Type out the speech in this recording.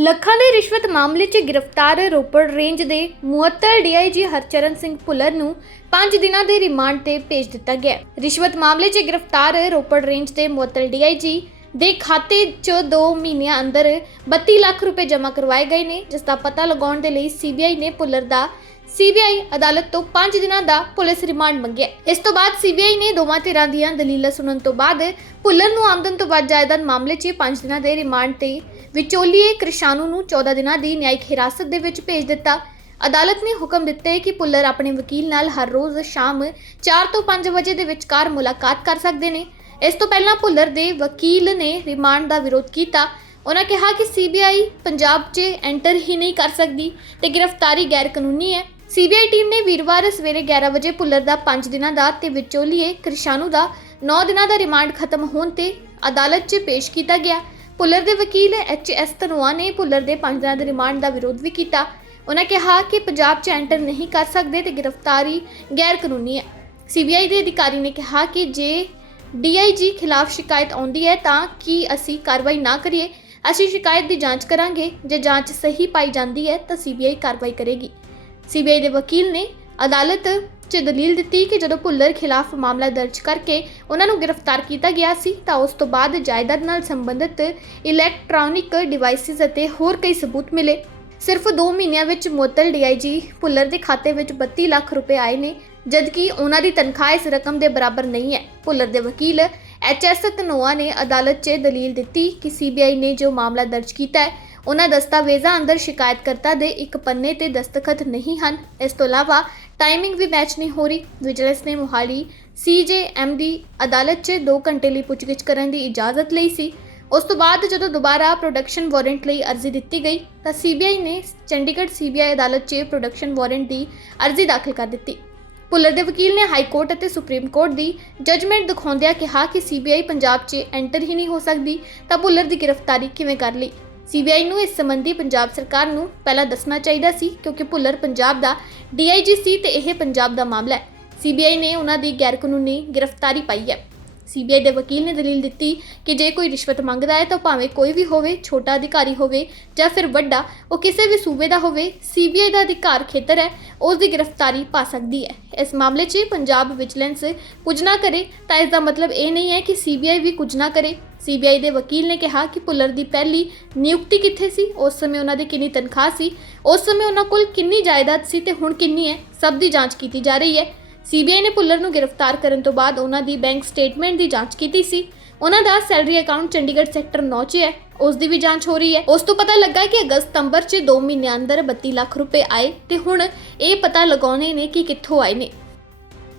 ਲੱਖਾਂ ਦੇ ਰਿਸ਼ਵਤ ਮਾਮਲੇ 'ਚ ਗ੍ਰਿਫਤਾਰ ਰੋਪੜ ਰੇਂਜ ਦੇ ਮੁਅੱਤਲ ਡੀਆਈਜੀ ਹਰਚਰਨ ਸਿੰਘ ਭੁੱਲਰ ਨੂੰ 5 ਦਿਨਾਂ ਦੇ ਰਿਮਾਂਡ ਤੇ ਭੇਜ ਦਿੱਤਾ ਗਿਆ। ਰਿਸ਼ਵਤ ਮਾਮਲੇ 'ਚ ਗ੍ਰਿਫਤਾਰ ਰੋਪੜ ਰੇਂਜ ਦੇ ਮੁਅੱਤਲ ਡੀਆਈਜੀ ਦੇ ਖਾਤੇ 'ਚ 2 ਮਹੀਨਿਆਂ ਅੰਦਰ 32 ਲੱਖ ਰੁਪਏ ਜਮ੍ਹਾਂ ਕਰਵਾਏ ਗਏ ਨੇ, ਜਿਸ ਦਾ ਪਤਾ ਲਗਾਉਣ ਦੇ ਲਈ ਸੀਬੀਆਈ ਨੇ ਭੁੱਲਰ ਦਾ ਸੀਬੀਆਈ ਅਦਾਲਤ ਤੋਂ 5 ਦਿਨਾਂ ਦਾ ਪੁਲਿਸ ਰਿਮਾਂਡ ਮੰਗਿਆ। ਇਸ ਤੋਂ ਬਾਅਦ ਸੀਬੀਆਈ ਨੇ ਦੋਵਾਂ ਧਿਰਾਂ ਦੀਆਂ ਦਲੀਲਾਂ ਸੁਣਨ ਤੋਂ ਬਾਅਦ ਭੁੱਲਰ ਨੂੰ ਆਮਦਨ ਤੋਂ ਬਾਅਦ ਜਾਇਦਾਦ ਮਾਮਲੇ 'ਚ 5 ਦਿਨਾਂ ਦੇ ਰਿਮਾਂਡ ਤੇ ਵਿਚੋਲੀਏ ਕ੍ਰਿਸ਼ਾਨੂ ਨੂੰ 14 ਦਿਨਾਂ ਦੀ ਨਿਆਇਕ ਹਿਰਾਸਤ ਦੇ ਵਿੱਚ ਭੇਜ ਦਿੱਤਾ। ਅਦਾਲਤ ਨੇ ਹੁਕਮ ਦਿੱਤੇ ਕਿ ਭੁੱਲਰ ਆਪਣੇ ਵਕੀਲ ਨਾਲ ਹਰ ਰੋਜ਼ ਸ਼ਾਮ 4 ਤੋਂ 5 ਵਜੇ ਦੇ ਵਿਚਕਾਰ ਮੁਲਾਕਾਤ ਕਰ ਸਕਦੇ ਨੇ। ਇਸ ਤੋਂ ਪਹਿਲਾਂ ਭੁੱਲਰ ਦੇ ਵਕੀਲ ਨੇ ਰਿਮਾਂਡ ਦਾ ਵਿਰੋਧ ਕੀਤਾ। ਉਹਨਾਂ ਕਿਹਾ ਕਿ ਸੀਬੀਆਈ ਪੰਜਾਬ 'ਚ ਐਂਟਰ ਹੀ ਨਹੀਂ ਕਰ ਸਕਦੀ ਤੇ ਗ੍ਰਿਫਤਾਰੀ ਗੈਰ ਕਾਨੂੰਨੀ ਹੈ ਸੀਬੀਆਈ ਟੀਮ ਨੇ ਵੀਰਵਾਰ ਸਵੇਰੇ 11 ਵਜੇ ਭੁੱਲਰ ਦਾ 5 ਦਿਨਾਂ ਦਾ ਤੇ ਵਿਚੋਲੀਏ ਕ੍ਰਿਸ਼ਾਨੂ ਦਾ 9 ਦਿਨਾਂ ਦਾ ਰਿਮਾਂਡ ਖਤਮ ਹੋਣ ਤੇ ਅਦਾਲਤ 'ਚ ਪੇਸ਼ ਕੀਤਾ ਗਿਆ। ਭੁੱਲਰ ਦੇ ਵਕੀਲ ਐਚ ਐਸ ਧਨੋਆ ਨੇ ਭੁੱਲਰ ਦੇ 5 ਦਿਨਾਂ ਦੇ ਰਿਮਾਂਡ ਦਾ ਵਿਰੋਧ ਵੀ ਕੀਤਾ। ਉਹਨਾਂ ਕਿਹਾ ਕਿ ਪੰਜਾਬ 'ਚ ਐਂਟਰ ਨਹੀਂ ਕਰ ਸਕਦੇ ਤੇ ਗ੍ਰਿਫਤਾਰੀ ਗੈਰ ਕਾਨੂੰਨੀ ਹੈ। ਸੀਬੀਆਈ ਦੇ ਅਧਿਕਾਰੀ ਨੇ ਕਿਹਾ ਕਿ ਜੇ ਡੀਆਈਜੀ ਖਿਲਾਫ ਸ਼ਿਕਾਇਤ ਆਉਂਦੀ ਹੈ ਤਾਂ ਕੀ ਅਸੀਂ ਕਾਰਵਾਈ ਨਾ ਕਰੀਏ? ਅਸੀਂ ਸ਼ਿਕਾਇਤ ਦੀ ਜਾਂਚ ਕਰਾਂਗੇ। ਜੇ ਜਾਂਚ ਸਹੀ ਪਾਈ ਜਾਂਦੀ ਹੈ ਤਾਂ ਸੀਬੀਆਈ ਕਾਰਵਾਈ ਕਰੇਗੀ। ਸੀਬੀਆਈ ਦੇ ਵਕੀਲ ਨੇ ਅਦਾਲਤ 'ਚ ਦਲੀਲ ਦਿੱਤੀ ਕਿ ਜਦੋਂ ਭੁੱਲਰ ਖਿਲਾਫ ਮਾਮਲਾ ਦਰਜ ਕਰਕੇ ਉਹਨਾਂ ਨੂੰ ਗ੍ਰਿਫਤਾਰ ਕੀਤਾ ਗਿਆ ਸੀ, ਤਾਂ ਉਸ ਤੋਂ ਬਾਅਦ ਜਾਇਦਾਦ ਨਾਲ ਸੰਬੰਧਿਤ ਇਲੈਕਟ੍ਰੋਨਿਕ ਡਿਵਾਈਸਿਸ ਅਤੇ ਹੋਰ ਕਈ ਸਬੂਤ ਮਿਲੇ। ਸਿਰਫ 2 ਮਹੀਨਿਆਂ ਵਿੱਚ ਮੁਅੱਤਲ ਡੀਆਈਜੀ ਭੁੱਲਰ ਦੇ ਖਾਤੇ ਵਿੱਚ 32 ਲੱਖ ਰੁਪਏ ਆਏ ਨੇ, ਜਦਕਿ ਉਹਨਾਂ ਦੀ ਤਨਖਾਹ ਇਸ ਰਕਮ ਦੇ ਬਰਾਬਰ ਨਹੀਂ ਹੈ। ਭੁੱਲਰ ਦੇ ਵਕੀਲ ਐਚਐਸ ਧਨੋਆ ਨੇ ਅਦਾਲਤ 'ਚ ਦਲੀਲ ਦਿੱਤੀ ਕਿ ਸੀਬੀਆਈ ਨੇ ਜੋ ਮਾਮਲਾ ਦਰਜ ਕੀਤਾ ਹੈ ਉਹਨਾਂ ਦਸਤਾਵੇਜ਼ਾਂ ਅੰਦਰ ਸ਼ਿਕਾਇਤਕਰਤਾ ਦੇ ਇੱਕ ਪੰਨੇ ਤੇ ਦਸਤਖਤ ਨਹੀਂ ਹਨ। ਇਸ ਤੋਂ ਇਲਾਵਾ ਟਾਈਮਿੰਗ ਵੀ ਮੈਚ ਨਹੀਂ ਹੋ ਰਹੀ। ਵਿਜੀਲੈਂਸ ਨੇ ਮੁਹਾਲੀ ਸੀਜੇਐਮ ਦੀ ਅਦਾਲਤ 'ਚ 2 ਘੰਟੇ ਲਈ ਪੁੱਛਗਿੱਛ ਕਰਨ ਦੀ ਇਜਾਜ਼ਤ ਲਈ ਸੀ। ਉਸ ਤੋਂ ਬਾਅਦ ਜਦੋਂ ਦੁਬਾਰਾ ਪ੍ਰੋਡਕਸ਼ਨ ਵਾਰੰਟ ਲਈ ਅਰਜ਼ੀ ਦਿੱਤੀ ਗਈ, ਤਾਂ ਸੀਬੀਆਈ ਨੇ ਚੰਡੀਗੜ੍ਹ ਸੀਬੀਆਈ ਅਦਾਲਤ 'ਚ ਪ੍ਰੋਡਕਸ਼ਨ ਵਾਰੰਟ ਦੀ ਅਰਜ਼ੀ ਦਾਖਲ ਕਰ ਦਿੱਤੀ। ਭੁੱਲਰ ਦੇ ਵਕੀਲ ਨੇ ਹਾਈ ਕੋਰਟ ਅਤੇ ਸੁਪਰੀਮ ਕੋਰਟ ਦੀ ਜੱਜਮੈਂਟ ਦਿਖਾਉਂਦਿਆਂ ਕਿਹਾ ਕਿ ਸੀਬੀਆਈ ਪੰਜਾਬ 'ਚ ਐਂਟਰ ਹੀ ਨਹੀਂ ਹੋ ਸਕਦੀ, ਤਾਂ ਭੁੱਲਰ ਦੀ ਗ੍ਰਿਫਤਾਰੀ ਕਿਵੇਂ ਕਰ ਲਈ? ਸੀਬੀਆਈ ਨੂੰ ਇਸ ਸੰਬੰਧੀ ਪੰਜਾਬ ਸਰਕਾਰ ਨੂੰ ਪਹਿਲਾਂ ਦੱਸਣਾ ਚਾਹੀਦਾ ਸੀ ਕਿਉਂਕਿ ਭੁੱਲਰ ਪੰਜਾਬ ਦਾ ਡੀਆਈਜੀ ਸੀ ਤੇ ਇਹ ਪੰਜਾਬ ਦਾ ਮਾਮਲਾ ਹੈ। ਸੀਬੀਆਈ ਨੇ ਉਹਨਾਂ ਦੀ ਗੈਰਕਾਨੂੰਨੀ ਗ੍ਰਿਫਤਾਰੀ ਪਾਈ ਹੈ। ਸੀਬੀਆਈ ਦੇ ਵਕੀਲ ਨੇ ਦਲੀਲ ਦਿੱਤੀ ਕਿ ਜੇ ਕੋਈ ਰਿਸ਼ਵਤ ਮੰਗਦਾ ਹੈ ਤਾਂ ਭਾਵੇਂ ਕੋਈ ਵੀ ਹੋਵੇ, ਛੋਟਾ ਅਧਿਕਾਰੀ ਹੋਵੇ ਜਾਂ ਫਿਰ ਵੱਡਾ, ਉਹ ਕਿਸੇ ਵੀ ਸੂਬੇ ਦਾ ਹੋਵੇ ਸੀਬੀਆਈ ਦਾ ਅਧਿਕਾਰ ਖੇਤਰ ਹੈ, ਉਸ ਦੀ ਗ੍ਰਿਫਤਾਰੀ ਪਾ ਸਕਦੀ ਹੈ। ਇਸ ਮਾਮਲੇ 'ਚ ਪੰਜਾਬ ਵਿਜੀਲੈਂਸ ਕੁਝ ਨਾ ਕਰੇ, ਤਾਂ ਇਸ ਦਾ ਮਤਲਬ ਇਹ ਨਹੀਂ ਹੈ ਕਿ ਸੀਬੀਆਈ ਵੀ ਕੁਝ ਨਾ ਕਰੇ। ਸੀਬੀਆਈ ਦੇ ਵਕੀਲ ਨੇ ਕਿਹਾ ਕਿ ਭੁੱਲਰ ਦੀ ਪਹਿਲੀ ਨਿਯੁਕਤੀ ਕਿੱਥੇ ਸੀ? ਉਸ ਸਮੇਂ ਉਹਨਾਂ ਦੀ ਕਿੰਨੀ ਤਨਖਾਹ ਸੀ? ਉਸ ਸਮੇਂ ਉਹਨਾਂ ਕੋਲ ਕਿੰਨੀ ਜਾਇਦਾਦ ਸੀ ਤੇ ਹੁਣ ਕਿੰਨੀ ਹੈ? ਸਭ ਦੀ ਜਾਂਚ ਕੀਤੀ ਜਾ ਰਹੀ ਹੈ। ਸੀਬੀਆਈ ਨੇ ਭੁੱਲਰ ਨੂੰ ਗ੍ਰਿਫਤਾਰ ਕਰਨ ਤੋਂ ਬਾਅਦ ਉਹਨਾਂ ਦੀ ਬੈਂਕ ਸਟੇਟਮੈਂਟ ਦੀ ਜਾਂਚ ਕੀਤੀ ਸੀ। ਉਹਨਾਂ ਦਾ ਸੈਲਰੀ ਅਕਾਊਂਟ ਚੰਡੀਗੜ੍ਹ ਸੈਕਟਰ 9 'ਚ ਹੈ। ਉਸ ਦੀ ਵੀ ਜਾਂਚ ਹੋ ਰਹੀ ਹੈ। ਉਸ ਤੋਂ ਪਤਾ ਲੱਗਾ ਕਿ ਅਗਸਤ ਸਤੰਬਰ 'ਚ 2 ਮਹੀਨਿਆਂ ਅੰਦਰ 32 ਲੱਖ ਰੁਪਏ ਆਏ ਤੇ ਹੁਣ ਇਹ ਪਤਾ ਲਗਾਉਣੇ ਨੇ ਕਿ ਕਿੱਥੋਂ ਆਏ ਨੇ।